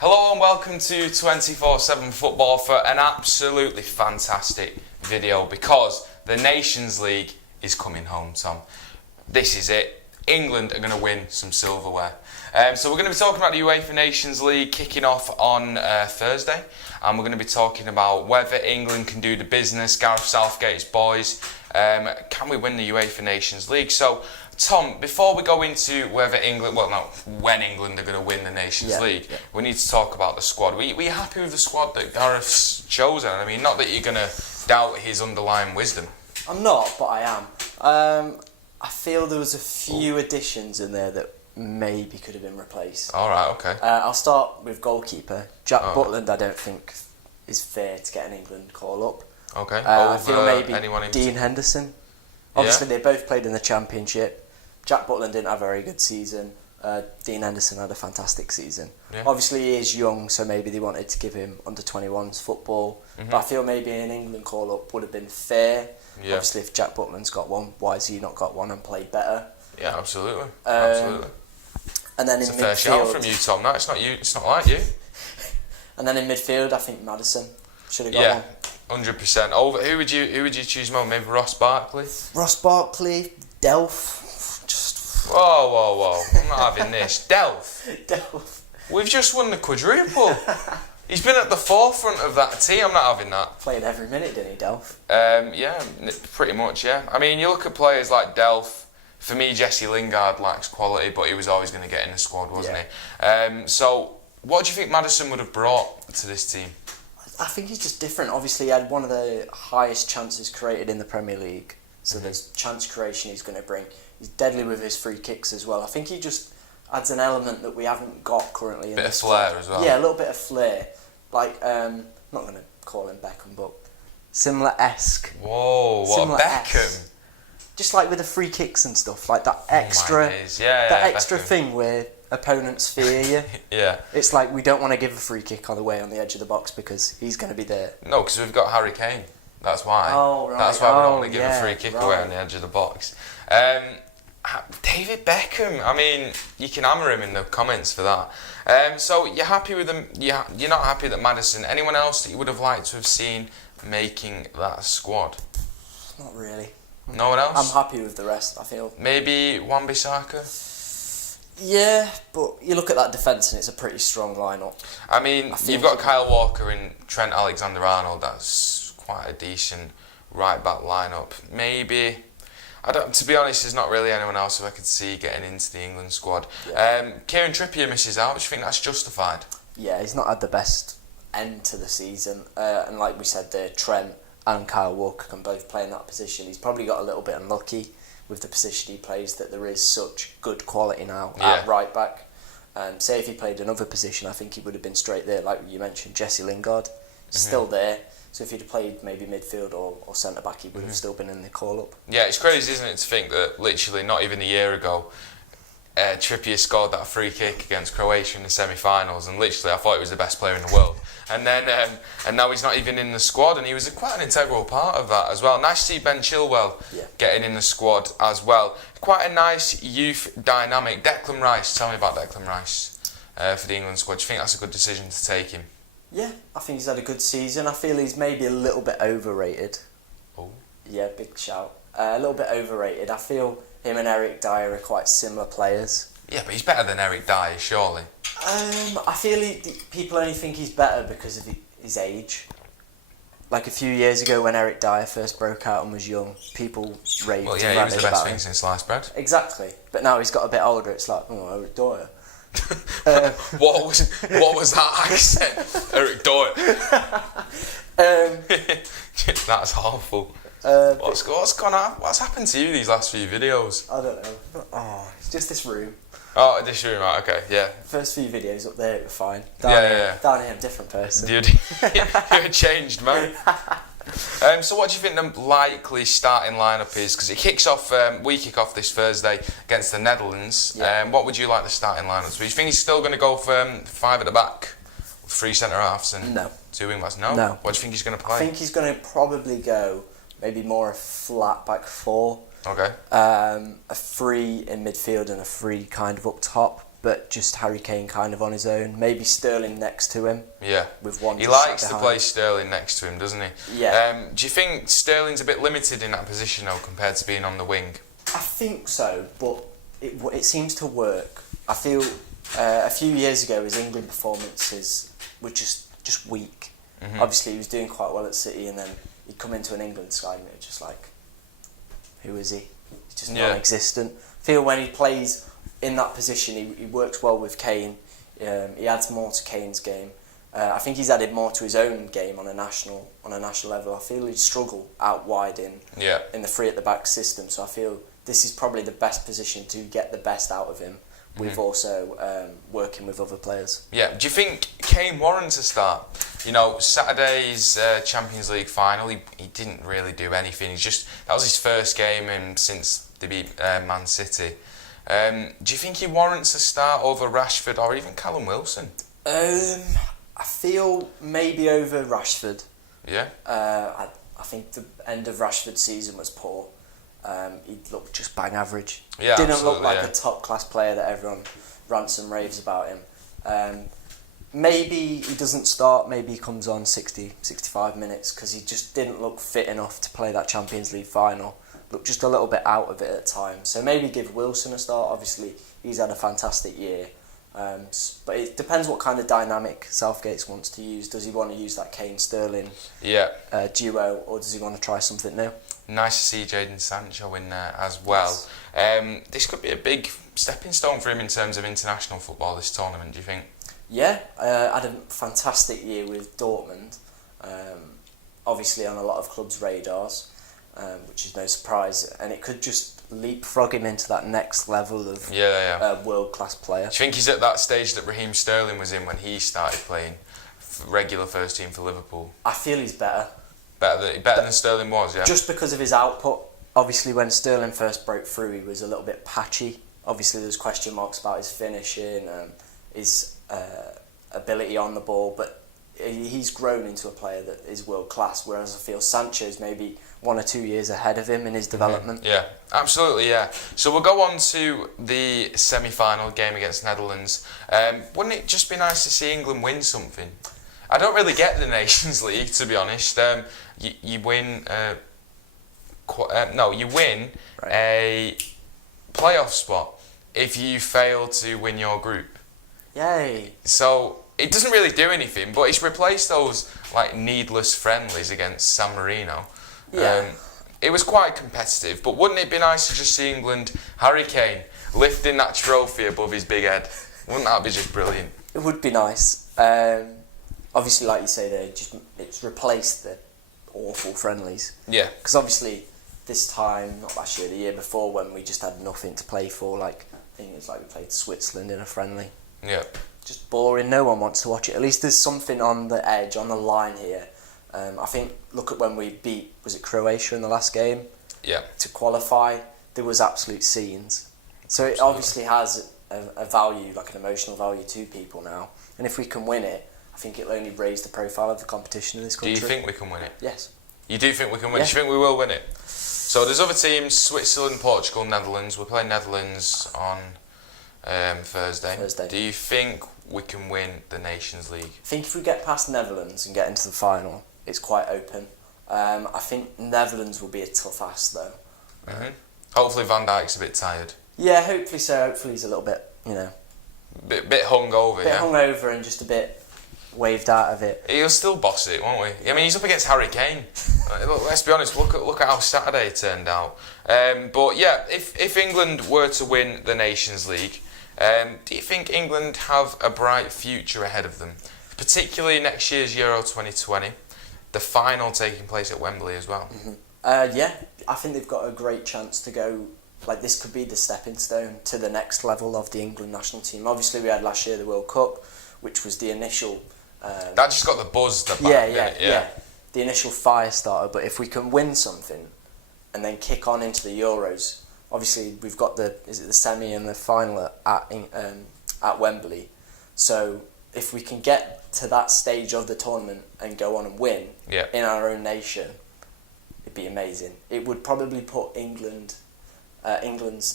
Hello and welcome to 24/7 Football for an absolutely fantastic video because the Nations League is coming home, Tom. This is it. England are going to win some silverware. So we're going to be talking about the UEFA Nations League kicking off on Thursday, and we're going to be talking about whether England can do the business, Gareth Southgate's boys, can we win the UEFA Nations League? So Tom, before we go into when England are going to win the Nations League, we need to talk about the squad. We happy with the squad that Gareth's chosen? I mean, not that you're going to doubt his underlying wisdom. I'm not, but I am. I feel there was a few additions in there that maybe could have been replaced. All right, okay. I'll start with goalkeeper. Jack Butland, I don't think is fair to get an England call-up. Okay. I feel maybe anyone Dean Henderson. Obviously, they both played in the Championship. Jack Butland didn't have a very good season. Dean Henderson had a fantastic season. Yeah. Obviously, he is young, so maybe they wanted to give him under-21s football. Mm-hmm. But I feel maybe an England call-up would have been fair. Yeah. Obviously, if Jack Butland's got one, why has he not got one and played better? Yeah, absolutely. Absolutely. And then it's in a fair shout from you, Tom. No, it's not you. It's not like you. And then in midfield, I think Maddison should have got one. 100%. Over. Who would you choose more? Maybe Ross Barkley. Ross Barkley, Delph. Whoa! I'm not having this. Delph. We've just won the quadruple. He's been at the forefront of that team. I'm not having that. Played every minute, didn't he, Delph? Yeah, pretty much. Yeah. I mean, you look at players like Delph. For me, Jesse Lingard lacks quality, but he was always going to get in the squad, wasn't he? So, what do you think Maddison would have brought to this team? I think he's just different. Obviously, he had one of the highest chances created in the Premier League. So there's chance creation he's going to bring. He's deadly with his free kicks as well. I think he just adds an element that we haven't got currently. Bit of flair as well. Yeah, a little bit of flair. Like, I'm not going to call him Beckham, but similar-esque. Whoa, what, Beckham? Just like with the free kicks and stuff, like that extra, extra thing where opponents fear you. Yeah. It's like we don't want to give a free kick on the way on the edge of the box because he's going to be there. No, because we've got Harry Kane. That's why. Oh, right. That's why we don't want to give a free kick away on the edge of the box. David Beckham. I mean, you can hammer him in the comments for that. So you're happy with him? You're not happy that Maddison. Anyone else that you would have liked to have seen making that squad? Not really. No one else? I'm happy with the rest, I feel. Maybe Wan-Bissaka? Yeah, but you look at that defence and it's a pretty strong lineup. I mean, you've got Kyle Walker and Trent Alexander-Arnold. That's quite a decent right-back lineup. Maybe... to be honest, there's not really anyone else who I could see getting into the England squad. Yeah. Kieran Trippier misses out. Do you think that's justified? Yeah, he's not had the best end to the season. And like we said there, Trent and Kyle Walker can both play in that position. He's probably got a little bit unlucky with the position he plays that there is such good quality now at right back. Say if he played another position, I think he would have been straight there. Like you mentioned, Jesse Lingard, still there. So if he'd have played maybe midfield or centre back, he would have still been in the call up. Yeah, it's crazy, isn't it, to think that literally not even a year ago, Trippier scored that free kick against Croatia in the semi-finals, and literally I thought he was the best player in the world. And then and now he's not even in the squad, and he was quite an integral part of that as well. Nice to see Ben Chilwell getting in the squad as well. Quite a nice youth dynamic. Declan Rice, tell me about Declan Rice for the England squad. Do you think that's a good decision to take him? Yeah, I think he's had a good season. I feel he's maybe a little bit overrated. Oh. Yeah, big shout. A little bit overrated. I feel him and Eric Dyer are quite similar players. Yeah, but he's better than Eric Dyer, surely. I feel people only think he's better because of his age. Like a few years ago when Eric Dyer first broke out and was young, people raved Well, yeah, he was the best thing since sliced bread. Exactly. But now he's got a bit older, it's like, oh, Eric Dyer. What was that accent? Eric Dyer. That's awful. What's happened to you these last few videos? I don't know. Oh, it's just this room. Oh, this room, right, okay, yeah. First few videos up there were fine. Down here, I'm a different person. You're a changed man. So what do you think the likely starting lineup is? Because we kick off this Thursday against the Netherlands. Yeah. What would you like the starting lineup to be? Do you think he's still going to go for 5 at the back? 3 centre-halves and 2 wing-backs? No? What do you think he's going to play? I think he's going to probably go maybe more a flat back 4. Okay. A 3 in midfield and a 3 kind of up top. but just Harry Kane kind of on his own. Maybe Sterling next to him. Yeah. With one. He just likes sat to behind. play Sterling next to him, doesn't he? Yeah. Do you think Sterling's a bit limited in that position though, compared to being on the wing? I think so, but it seems to work. I feel a few years ago his England performances were just weak. Mhm. Obviously he was doing quite well at City, and then he'd come into an England side and it was just like, who is he? He's just non-existent. I feel when he plays in that position, he works well with Kane. He adds more to Kane's game. I think he's added more to his own game on a national level. I feel he'd struggle out wide in the three at the back system. So I feel this is probably the best position to get the best out of him, with also working with other players. Yeah. Do you think Kane warrants a start? You know, Saturday's Champions League final, he didn't really do anything. That was his first game since they beat Man City. Do you think he warrants a start over Rashford or even Callum Wilson? I feel maybe over Rashford. Yeah. I think the end of Rashford's season was poor. He looked just bang average. Yeah, Didn't look like yeah. a top class player that everyone rants and raves about him. Maybe he doesn't start, maybe he comes on 60, 65 minutes because he just didn't look fit enough to play that Champions League final. Looked just a little bit out of it at times. So maybe give Wilson a start. Obviously, he's had a fantastic year. But it depends what kind of dynamic Southgate wants to use. Does he want to use that Kane-Sterling duo, or does he want to try something new? Nice to see Jadon Sancho in there as well. Yes. This could be a big stepping stone for him in terms of international football, this tournament, do you think? Yeah, had a fantastic year with Dortmund. Obviously on a lot of clubs' radars, which is no surprise. And it could just leapfrog him into that next level of world-class player. Do you think he's at that stage that Raheem Sterling was in when he started playing regular first team for Liverpool? I feel he's better. Better than Sterling was, yeah? Just because of his output. Obviously, when Sterling first broke through, he was a little bit patchy. Obviously, there's question marks about his finishing, his ability on the ball, but he's grown into a player that is world-class, whereas I feel Sancho's maybe 1 or 2 years ahead of him in his development. Yeah, absolutely, yeah. So we'll go on to the semi-final game against Netherlands. Wouldn't it just be nice to see England win something? I don't really get the Nations League, to be honest. You win a playoff spot if you fail to win your group. Yay! So it doesn't really do anything, but it's replaced those like needless friendlies against San Marino. Yeah. It was quite competitive, but wouldn't it be nice to just see England, Harry Kane, lifting that trophy above his big head? Wouldn't that be just brilliant? It would be nice. Obviously, like you say, it's replaced the awful friendlies. Yeah. Because obviously, this time, not last year, the year before, when we just had nothing to play for, like I think it was like we played Switzerland in a friendly. Yeah. Just boring. No one wants to watch it. At least there's something on the edge, on the line here. I think, look at when we beat, was it Croatia in the last game? Yeah. To qualify, there was absolute scenes. So it obviously has a value, like an emotional value to people now. And if we can win it, I think it'll only raise the profile of the competition in this country. Do you think we can win it? Yes. You do think we can win? Yeah. Do you think we will win it? So there's other teams, Switzerland, Portugal, Netherlands. We're playing Netherlands on Thursday. Do you think we can win the Nations League? I think if we get past Netherlands and get into the final, it's quite open. I think Netherlands will be a tough ask though. Mm-hmm. Hopefully Van Dijk's a bit tired. Yeah, hopefully so. Hopefully he's a little bit, Bit hungover, bit hungover and just a bit waved out of it. He'll still boss it, won't we? I mean, he's up against Harry Kane. Look, let's be honest. Look at how Saturday turned out. But yeah, if England were to win the Nations League, do you think England have a bright future ahead of them? Particularly next year's Euro 2020, the final taking place at Wembley as well. Mm-hmm. Yeah, I think they've got a great chance to go. Like, this could be the stepping stone to the next level of the England national team. Obviously, we had last year the World Cup, which was the initial. That just got the buzz. Yeah. The initial fire starter. But if we can win something, and then kick on into the Euros, obviously we've got the semi and the final at Wembley. So if we can get to that stage of the tournament and go on and win in our own nation, it'd be amazing. It would probably put England's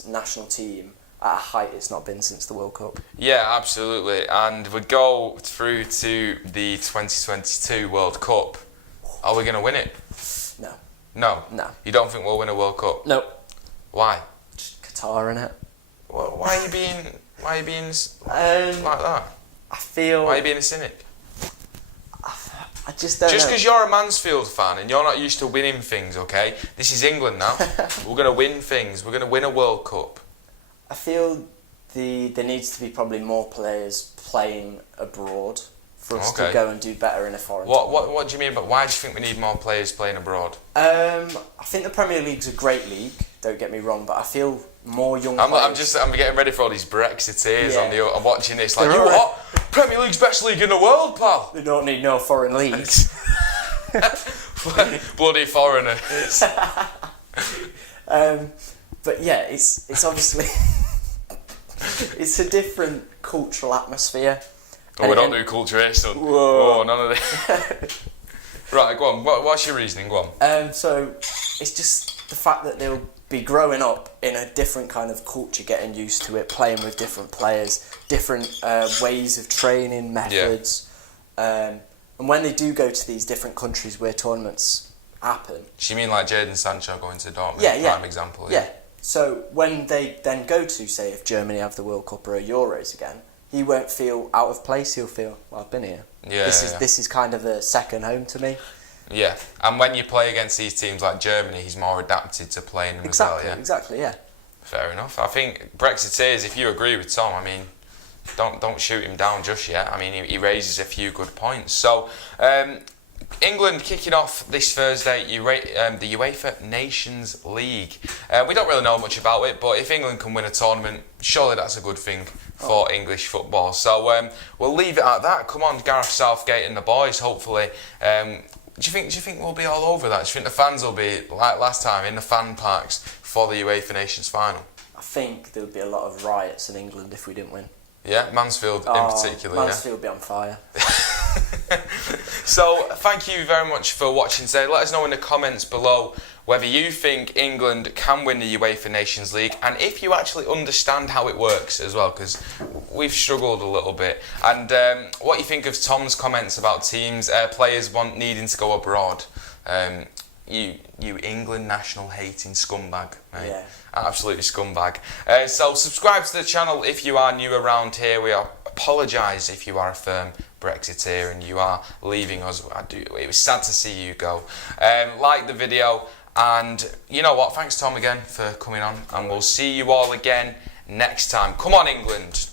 national team at a height it's not been since the World Cup. Yeah, absolutely. And we go through to the 2022 World Cup. Are we going to win it? No. No? No. You don't think we'll win a World Cup? No. Why? Just Qatar, innit? Well, why are you being like that? I feel... Why are you being a cynic? I just don't Just know. because you're a Mansfield fan and you're not used to winning things, okay? This is England now. We're going to win things. We're going to win a World Cup. I feel there needs to be probably more players playing abroad for us to go and do better in a foreign tournament. What do you mean? But why do you think we need more players playing abroad? I think the Premier League's a great league. Don't get me wrong, but I feel more young players. I'm getting ready for all these Brexiteers Yeah. I'm watching this like, They're you all what? Premier League's best league in the world, pal. They don't need no foreign leagues. Bloody foreigners. But yeah, it's obviously it's a different cultural atmosphere. Oh, we don't do culture here, son. Whoa. Oh, none of this. Right, go on. What's your reasoning? Go on. So it's just the fact that they'll be growing up in a different kind of culture, getting used to it, playing with different players, different ways of training, methods. And when they do go to these different countries where tournaments happen... Do you mean like Jadon Sancho going to Dortmund? Yeah. Prime example. Yeah. So when they then go to, say, if Germany have the World Cup or Euros again, he won't feel out of place. He'll feel, well, I've been here. Yeah. This is kind of a second home to me. Yeah, and when you play against these teams like Germany, he's more adapted to playing them as well, yeah? Exactly, yeah. Fair enough. I think Brexiteers, if you agree with Tom, I mean, don't shoot him down just yet. I mean, he raises a few good points. So, England kicking off this Thursday, the UEFA Nations League. We don't really know much about it, but if England can win a tournament, surely that's a good thing for English football. So we'll leave it at that. Come on, Gareth Southgate and the boys, hopefully. Do you think we'll be all over that? Do you think the fans will be, like last time, in the fan parks for the UEFA Nations final? I think there would be a lot of riots in England if we didn't win. Yeah, Mansfield in particular. Mansfield would be on fire. So, thank you very much for watching today. Let us know in the comments below whether you think England can win the UEFA Nations League and if you actually understand how it works as well, because we've struggled a little bit. And what you think of Tom's comments about teams, players needing to go abroad. You England national hating scumbag, mate. Yeah. Absolutely scumbag. So subscribe to the channel if you are new around here. We apologise if you are a firm Brexiteer and you are leaving us. It was sad to see you go. Like the video, and you know what? Thanks Tom again for coming on, and we'll see you all again next time. Come on, England.